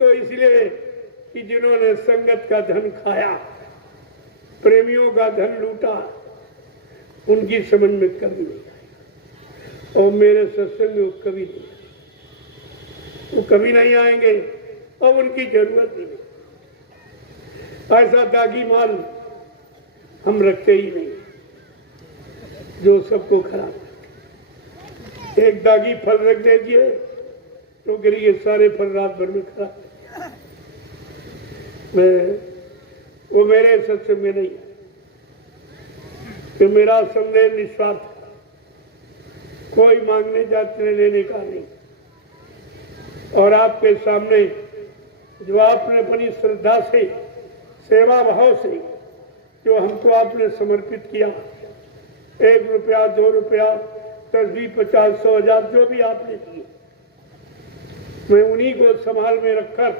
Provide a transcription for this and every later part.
तो इसलिए कि जिन्होंने संगत का धन खाया, प्रेमियों का धन लूटा, उनकी समझ में कभी नहीं आएगा। और मेरे सत्संग में वो कभी नहीं आएंगे और उनकी जरूरत ही नहीं। ऐसा दागी माल हम रखते ही नहीं जो सबको खराब है। एक दागी फल रख दीजिए तो गिरिए सारे फल रात भर में खराब। वो मेरे सत्संग में नहीं कि मेरा संदेह निस्वार्थ, कोई मांगने जाते लेने का नहीं। और आपके सामने जो आपने अपनी श्रद्धा से, सेवा भाव से जो हमको आपने समर्पित किया, 1 रुपया 2 रुपया 10 20 50 100 1000 जो भी आपने दिए, मैं उन्हीं को संभाल में रखकर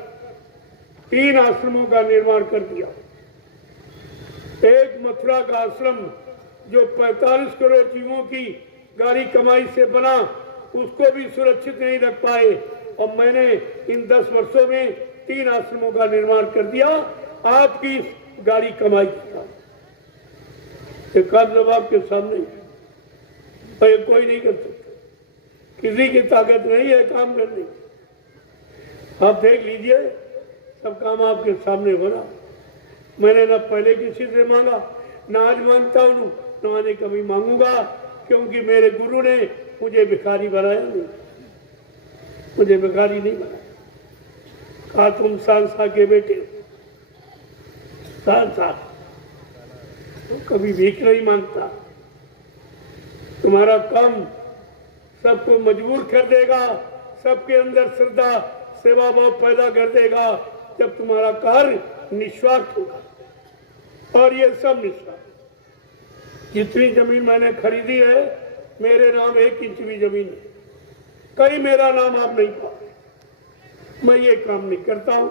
3 आश्रमों का निर्माण कर दिया। एक मथुरा का आश्रम जो 45 करोड़ जीवों की गाड़ी कमाई से बना, उसको भी सुरक्षित नहीं रख पाए। और मैंने इन 10 वर्षों में 3 आश्रमों का निर्माण कर दिया आपकी गाड़ी कमाई का। एक जब आपके सामने तो ये कोई नहीं कर सकता, किसी की ताकत नहीं है काम करने की। आप देख लीजिए, सब काम आपके सामने हो रहा। मैंने ना पहले किसी से मांगा, ना आज मांगता हूँ, ना आने कभी मांगूंगा, क्योंकि मेरे गुरु ने मुझे भिखारी बनाया नहीं, मुझे भिखारी नहीं बनाया। कहा तुम सांसा के बेटे, सांसा तो कभी भीख नहीं मांगता। तुम्हारा काम सबको मजबूर कर देगा, सबके अंदर श्रद्धा सेवा भाव पैदा कर देगा जब तुम्हारा कार्य निस्वार्थ होगा। और ये सब निस्वार्थ। जितनी जमीन मैंने खरीदी है, मेरे नाम 1 इंच भी जमीन है, कहीं मेरा नाम आप नहीं पाओगे। मैं ये काम नहीं करता हूं।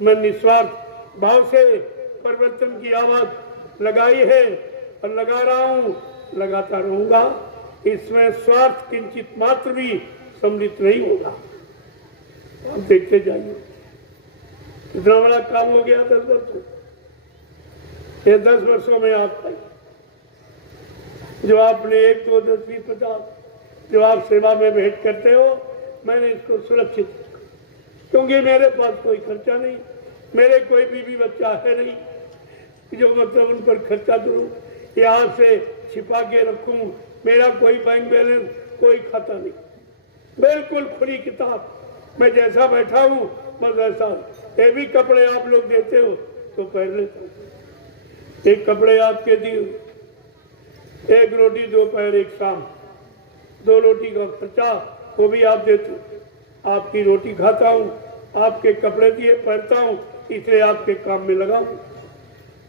मैं निस्वार्थ भाव से परिवर्तन की आवाज लगाई है और लगा रहा हूं, लगाता रहूंगा। इसमें स्वार्थ किंचित मात्र भी सम्मिलित नहीं होगा। आप देखते जाइए कितना बड़ा काम हो गया 10 वर्षों। ये 10 वर्षों में आपका जो आपने 1 2 10 20 50 जो आप सेवा में भेंट करते हो, मैंने इसको सुरक्षित, क्योंकि मेरे पास कोई खर्चा नहीं, मेरे कोई बीवी बच्चा है नहीं जो मतलब उन पर खर्चा करूं, यहाँ से छिपा के रखूं। मेरा कोई बैंक बैलेंस, कोई खाता नहीं, बिल्कुल खुली किताब। मैं जैसा बैठा हूं बस ऐसा। ये भी कपड़े आप लोग देते हो तो पहन लेता हूं। एक कपड़े आपके दिए, 1 रोटी दोपहर 1 शाम, 2 रोटी का खर्चा वो भी आप देते हो। आपकी रोटी खाता हूँ, आपके कपड़े दिए पहनता हूँ, इसलिए आपके काम में लगा हूँ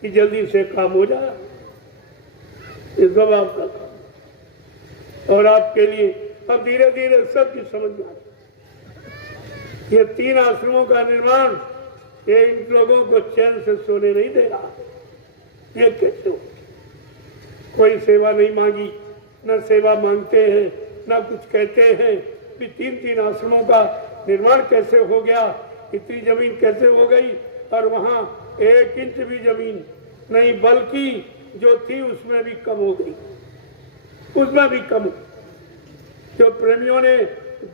कि जल्दी से काम हो जाए। ये सब आपका काम और आपके लिए अब धीरे धीरे सबकी समझ में आती। ये 3 आश्रमों का निर्माण, ये इन लोगों को चैन से सोने नहीं दे रहा। ये कैसे हो? कोई सेवा नहीं मांगी, न सेवा मांगते हैं, न कुछ कहते हैं कि 3 आश्रमों का निर्माण कैसे हो गया, इतनी जमीन कैसे हो गई। और वहां 1 इंच भी जमीन नहीं, बल्कि जो थी उसमें भी कम हो गई, उसमें भी कम। जो प्रेमियों ने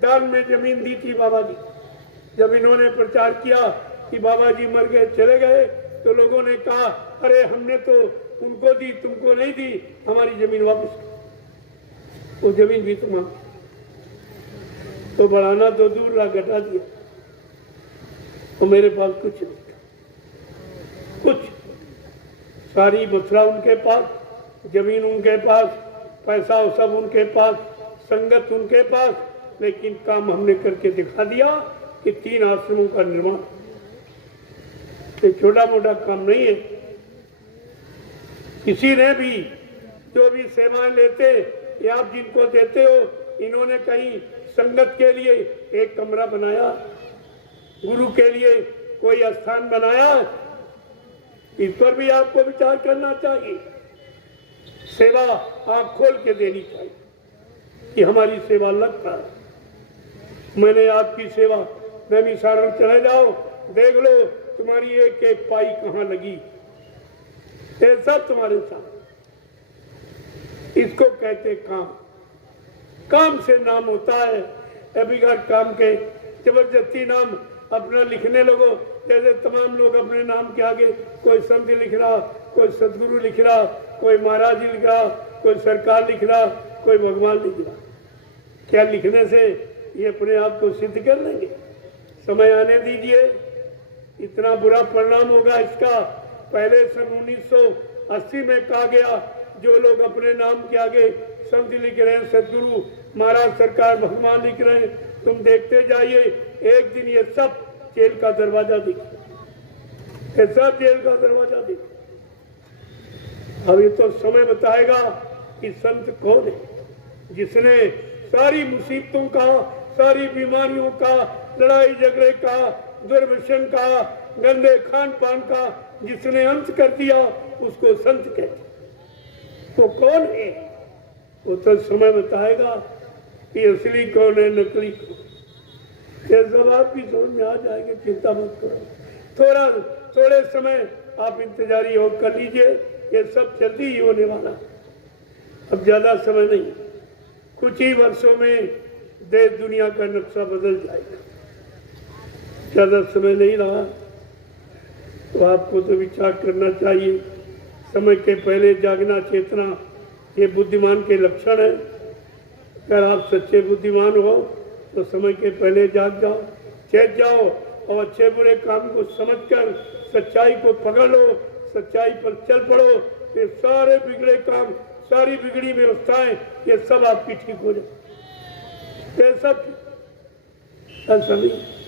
दान में जमीन दी थी बाबा जी, जब इन्होंने प्रचार किया कि बाबा जी मर गए चले गए, तो लोगों ने कहा अरे हमने तो उनको दी, तुमको नहीं दी, हमारी जमीन वापस। वो जमीन भी तुम तो बढ़ाना तो दूर रहा, घटा दिया। तो मेरे पास कुछ नहीं था, कुछ। सारी मथुरा उनके पास, जमीन उनके पास, पैसा सब उनके पास, संगत उनके पास, लेकिन काम हमने करके दिखा दिया कि 3 आश्रमों का निर्माण। ये छोटा मोटा काम नहीं है। किसी ने भी जो भी सेवाएं लेते या आप जिनको देते हो, इन्होंने कहीं संगत के लिए एक कमरा बनाया, गुरु के लिए कोई स्थान बनाया, इस पर भी आपको विचार करना चाहिए। सेवा आंख खोल के देनी चाहिए कि हमारी सेवा लग रहा है। मैंने आपकी सेवा नैमिषारण्य चले जाओ, देख लो तुम्हारी एक एक पाई कहाँ लगी, ये सब तुम्हारे साथ। इसको कहते काम। काम से नाम होता है। अभी काम के जबरदस्ती नाम अपना लिखने लगो, जैसे तमाम लोग अपने नाम के आगे कोई संत लिख रहा, कोई सदगुरु लिख रहा, कोई महाराज जी लिख रहा, कोई सरकार लिख रहा, कोई भगवान लिख रहा। क्या लिखने से ये अपने आप को सिद्ध कर लेंगे? समय आने दीजिए, इतना बुरा परिणाम होगा इसका। पहले सन 1980 में कहा गया, जो लोग अपने नाम के आगे संत लिख रहे हैं, सदगुरु, महाराज, सरकार, भगवान लिख रहे हैं, तुम देखते जाइए, एक दिन ये सब जेल का दरवाजा दिखे, ये सब जेल का दरवाजा दिखे। अब ये तो समय बताएगा कि संत कौन है, जिसने सारी मुसीबतों का, सारी बीमारियों का, लड़ाई झगड़े का, दुर्व्यसन का, गंदे खान पान का जिसने अंत कर दिया, उसको संत कहते। वो कौन है? वो तो समय बताएगा कि असली कौन है, नकली कौन। ये सब आपकी समझ में आ जाएगा, चिंता मत करो। थोड़े समय आप इंतजारी हो कर लीजिए, ये सब जल्दी ही होने वाला। अब ज्यादा समय नहीं, कुछ ही वर्षों में देश दुनिया का नक्शा बदल जाएगा। ज्यादा समय नहीं रहा, तो आपको तो विचार करना चाहिए। समय के पहले जागना, चेतना, ये बुद्धिमान के लक्षण है। अगर आप सच्चे बुद्धिमान हो तो समय के पहले जाग जाओ, चेत जाओ और अच्छे बुरे काम को समझकर सच्चाई को पकड़ लो, सच्चाई पर चल पड़ो। ये सारे बिगड़े काम, सारी बिगड़ी व्यवस्थाएं, ये सब आपकी ठीक हो जाए। ये सब ऐसा नहीं।